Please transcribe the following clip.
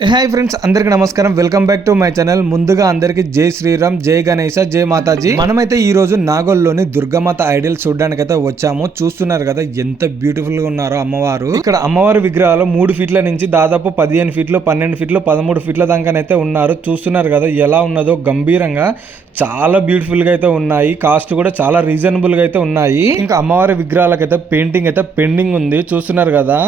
Hi friends, అందరికి నమస్కారం. Welcome back to my channel. ముందుగా అందరికి జై శ్రీరామ్, జై గణేశ, జై మాతాజీ. మనమైతే ఈ రోజు నాగోల్లోని దుర్గామాత ఐడియల్ చూడడానికి అయితే వచ్చాము. చూస్తున్నారు కదా ఎంత బ్యూటిఫుల్ గా ఉన్నారో అమ్మవారు. ఇక్కడ అమ్మవారి విగ్రహాలు 3 ఫీట్ల నుంచి దాదాపు 15 ఫీట్లు, 12 ఫీట్లు, 13 ఫీట్ల దాకానైతే ఉన్నారు. చూస్తున్నారు కదా ఎలా ఉన్నదో గంభీరంగా, చాలా బ్యూటిఫుల్ గా అయితే ఉన్నాయి. కాస్ట్ కూడా చాలా రీజనబుల్ గా అయితే ఉన్నాయి. ఇంకా అమ్మవారి విగ్రహాలకైతే పెయింటింగ్ అయితే పెండింగ్ ఉంది. చూస్తున్నారు కదా.